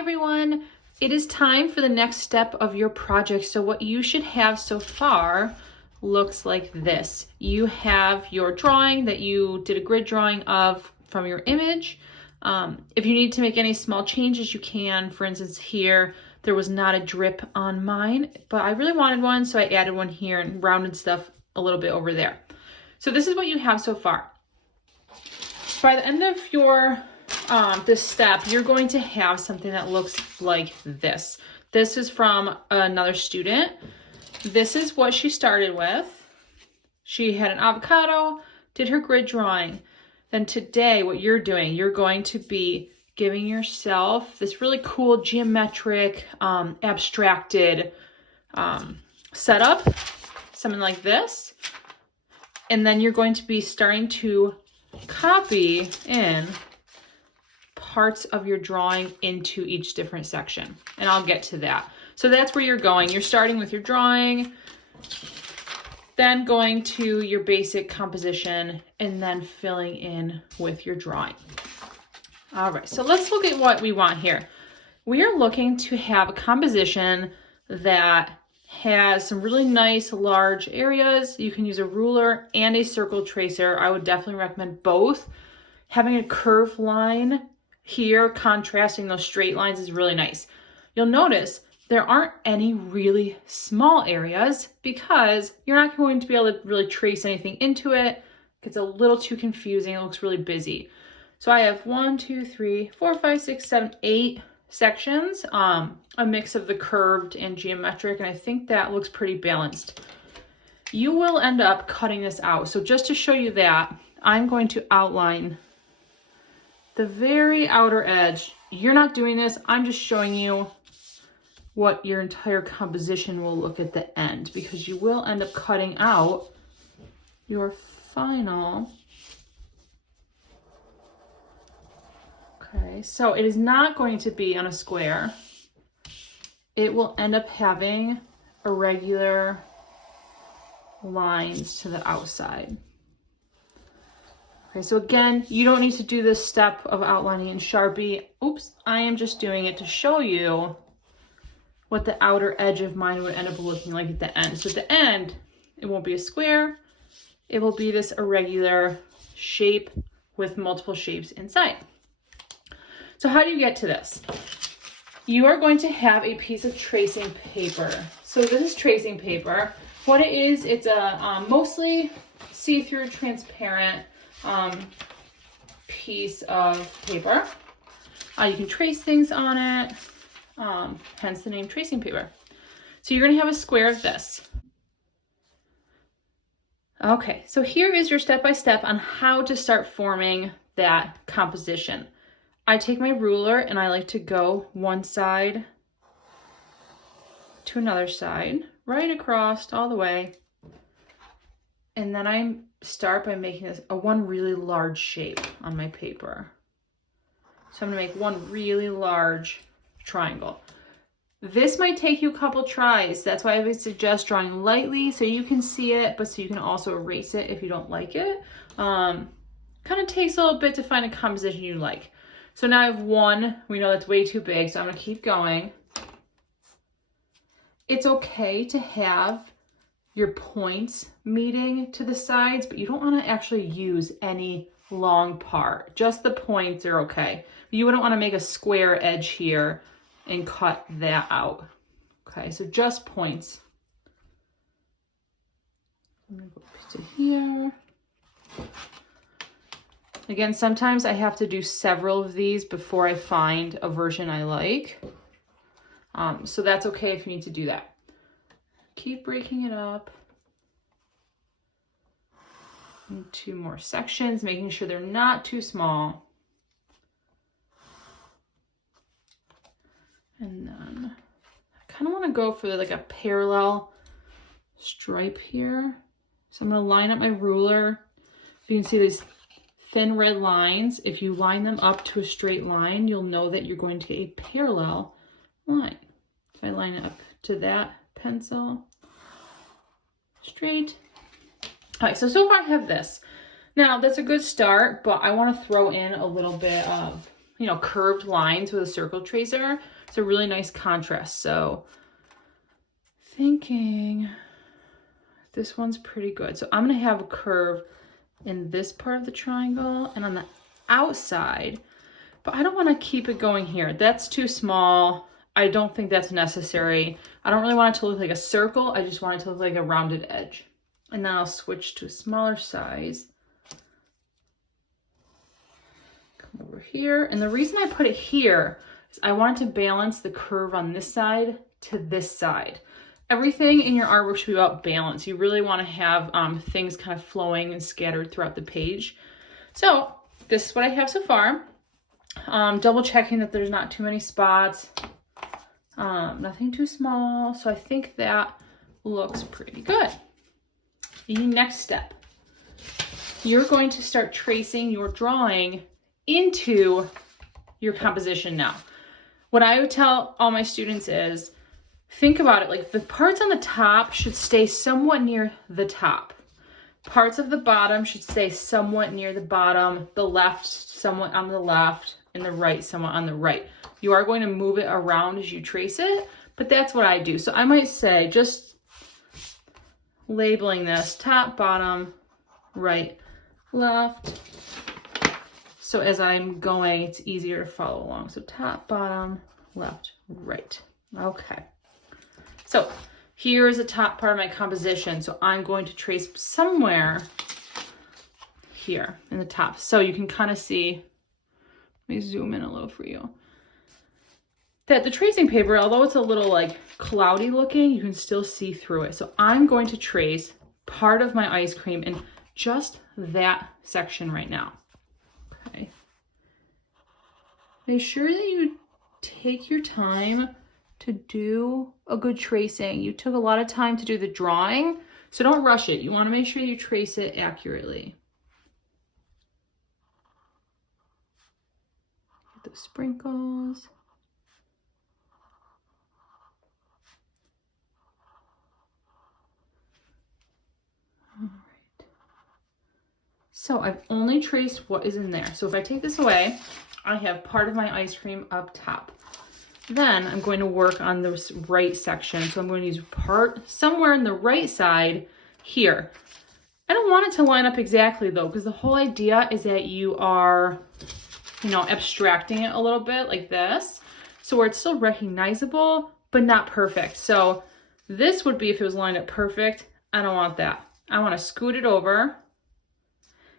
everyone. It is time for the next step of your project. So what you should have so far looks like this. You have your drawing that you did a grid drawing of from your image. If you need to make any small changes, you can. For instance, here, there was not a drip on mine, but I really wanted one, so I added one here and rounded stuff a little bit over there. So this is what you have so far. By the end of your this step, you're going to have something that looks like this. This is from another student. This is what she started with. She had an avocado, did her grid drawing. Then today, what you're doing, you're going to be giving yourself this really cool geometric, abstracted setup, something like this. And then you're going to be starting to copy in parts of your drawing into each different section. And I'll get to that. So that's where you're going. You're starting with your drawing, then going to your basic composition, and then filling in with your drawing. All right, so let's look at what we want here. We are looking to have a composition that has some really nice large areas. You can use a ruler and a circle tracer. I would definitely recommend both. Having a curved line here contrasting those straight lines is really nice. You'll notice there aren't any really small areas because you're not going to be able to really trace anything into it. It gets a little too confusing. It looks really busy. So I have 1, 2, 3, 4, 5, 6, 7, 8 sections, a mix of the curved and geometric, and I think that looks pretty balanced. You will end up cutting this out. So just to show you that, I'm going to outline the very outer edge. You're not doing this, I'm just showing you what your entire composition will look at the end, because you will end up cutting out your final. Okay, so it is not going to be on a square. It will end up having irregular lines to the outside. Okay, so again, you don't need to do this step of outlining in Sharpie. Oops, I am just doing it to show you what the outer edge of mine would end up looking like at the end. So at the end, it won't be a square. It will be this irregular shape with multiple shapes inside. So how do you get to this? You are going to have a piece of tracing paper. So this is tracing paper. What it is, it's a mostly see-through transparent piece of paper. You can trace things on it, hence the name tracing paper. So you're going to have a square of this. Okay, so here is your step-by-step on how to start forming that composition. I take my ruler and I like to go one side to another side, right across all the way. And then I start by making this one really large shape on my paper. So I'm gonna make one really large triangle. This might take you a couple tries. That's why I would suggest drawing lightly so you can see it, but so you can also erase it if you don't like it. Kind of takes a little bit to find a composition you like. So now I have one. We know that's way too big, so I'm gonna keep going. It's okay to have your points meeting to the sides, but you don't wanna actually use any long part. Just the points are okay. You wouldn't wanna make a square edge here and cut that out. Okay, so just points. I'm gonna put a piece of here. Again, sometimes I have to do several of these before I find a version I like. So that's okay if you need to do that. Keep breaking it up into more sections, making sure they're not too small. And then I kind of want to go for like a parallel stripe here. So I'm going to line up my ruler. So you can see these thin red lines. If you line them up to a straight line, you'll know that you're going to get a parallel line. If I line it up to that pencil, straight. All right, so far I have this. Now that's a good start, but I want to throw in a little bit of you know, curved lines with a circle tracer. It's a really nice contrast. So thinking this one's pretty good. So I'm gonna have a curve in this part of the triangle and on the outside, but I don't wanna keep it going here. That's too small. I don't think that's necessary. I don't really want it to look like a circle. I just want it to look like a rounded edge. And then I'll switch to a smaller size. Come over here. And the reason I put it here is I wanted to balance the curve on this side to this side. Everything in your artwork should be about balance. You really want to have things kind of flowing and scattered throughout the page. So this is what I have so far. Double checking that there's not too many spots. Nothing too small. So I think that looks pretty good. The next step, you're going to start tracing your drawing into your composition now. What I would tell all my students is, think about it like the parts on the top should stay somewhat near the top. Parts of the bottom should stay somewhat near the bottom, the left somewhat on the left, and the right somewhat on the right. You are going to move it around as you trace it, but that's what I do. So I might say, just labeling this top, bottom, right, left. So as I'm going, it's easier to follow along. So top, bottom, left, right. Okay. So here is the top part of my composition. So I'm going to trace somewhere here in the top. So you can kind of see, let me zoom in a little for you, that the tracing paper, although it's a little like cloudy looking, you can still see through it. So I'm going to trace part of my ice cream in just that section right now. Okay. Make sure that you take your time to do a good tracing. You took a lot of time to do the drawing, so don't rush it. You want to make sure you trace it accurately. Get those sprinkles. So I've only traced what is in there. So if I take this away, I have part of my ice cream up top. Then I'm going to work on this right section. So I'm going to use part somewhere in the right side here. I don't want it to line up exactly though, because the whole idea is that you are, you know, abstracting it a little bit like this. So where it's still recognizable, but not perfect. So this would be if it was lined up perfect. I don't want that. I want to scoot it over.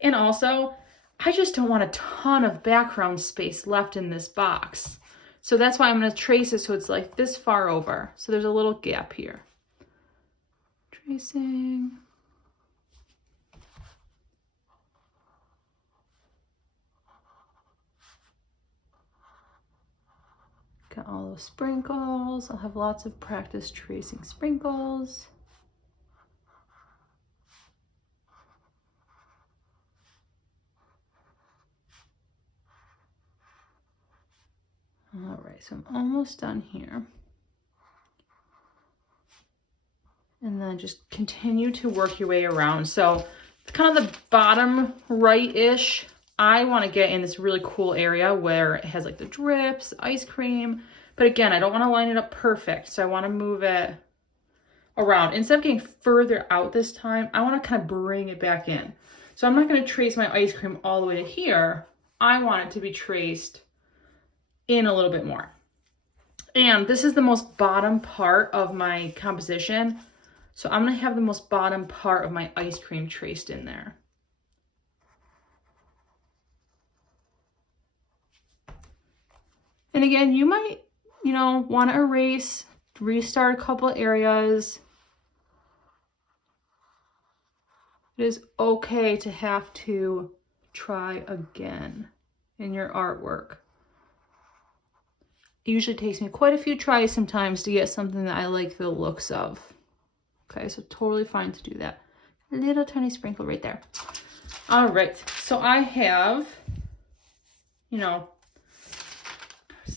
And also, I just don't want a ton of background space left in this box. So that's why I'm going to trace it so it's like this far over. So there's a little gap here. Tracing. Got all those sprinkles. I'll have lots of practice tracing sprinkles. All right, so I'm almost done here. And then just continue to work your way around. So it's kind of the bottom right-ish. I want to get in this really cool area where it has like the drips, ice cream. But again, I don't want to line it up perfect. So I want to move it around. Instead of getting further out this time, I want to kind of bring it back in. So I'm not going to trace my ice cream all the way to here. I want it to be traced in a little bit more. And this is the most bottom part of my composition. So I'm going to have the most bottom part of my ice cream traced in there. And again, you might, you know, want to erase, restart a couple of areas. It is okay to have to try again in your artwork. It usually takes me quite a few tries sometimes to get something that I like the looks of. Okay, so totally fine to do that. A little tiny sprinkle right there. All right, so I have, you know,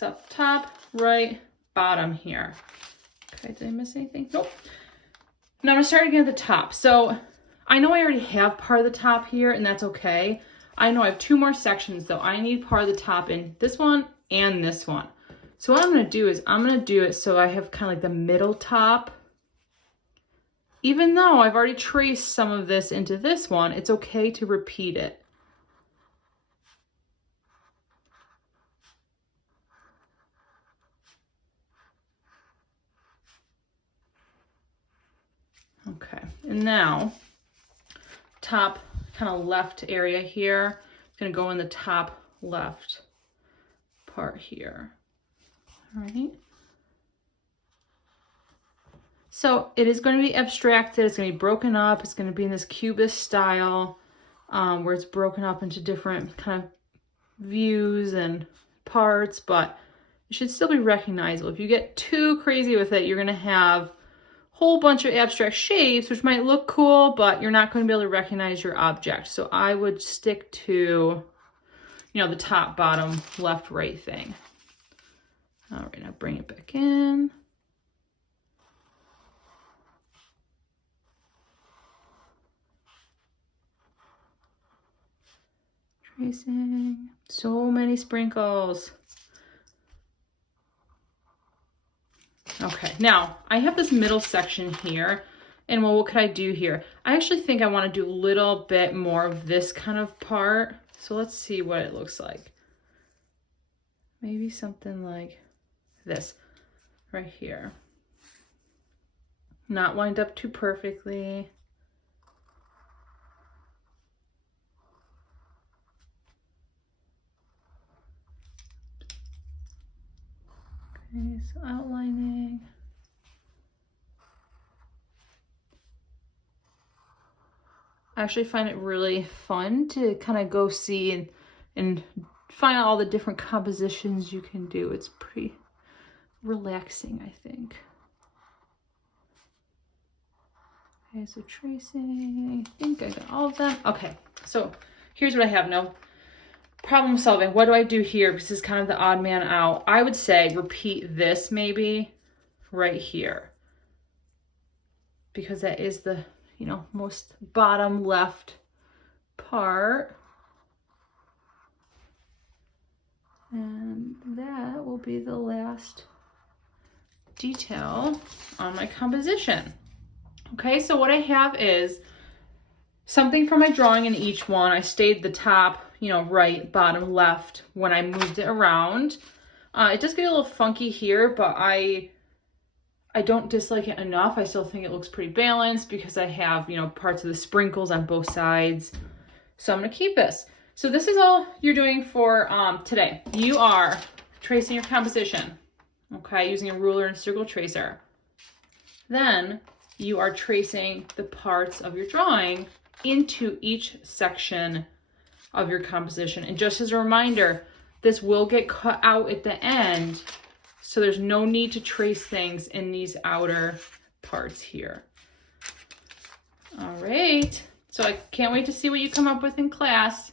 up top, right, bottom here. Okay, did I miss anything? Nope. Now I'm gonna start again at the top. So I know I already have part of the top here, and that's okay. I know I have 2 more sections though. I need part of the top in this one and this one. So what I'm gonna do is I'm gonna do it so I have kind of like the middle top. Even though I've already traced some of this into this one, it's okay to repeat it. Okay, and now top kind of left area here, it's gonna go in the top left part here. All right. So it is going to be abstracted, it's going to be broken up, it's going to be in this cubist style where it's broken up into different kind of views and parts, but it should still be recognizable. If you get too crazy with it, you're going to have a whole bunch of abstract shapes, which might look cool, but you're not going to be able to recognize your object. So I would stick to, you know, the top, bottom, left, right thing. All right, now bring it back in. Tracing, so many sprinkles. Okay, now I have this middle section here, and well, what could I do here? I actually think I want to do a little bit more of this kind of part. So let's see what it looks like. Maybe something like this right here. Not lined up too perfectly. Okay, so outlining. I actually find it really fun to kind of go see and find out all the different compositions you can do. It's pretty relaxing, I think. Okay, so tracing, I think I got all of them. Okay, so here's what I have now. Problem solving, what do I do here? This is kind of the odd man out. I would say repeat this maybe right here, because that is the, you know, most bottom left part. And that will be the last detail on my composition. Okay, so what I have is something from my drawing in each one. I stayed the top, you know, right, bottom, left when I moved it around. It does get a little funky here, but I don't dislike it enough. I still think it looks pretty balanced because I have, you know, parts of the sprinkles on both sides. So I'm gonna keep this. So this is all you're doing for today. You are tracing your composition, okay, using a ruler and circle tracer. Then you are tracing the parts of your drawing into each section of your composition. And just as a reminder, this will get cut out at the end, so there's no need to trace things in these outer parts here. All right, so I can't wait to see what you come up with in class.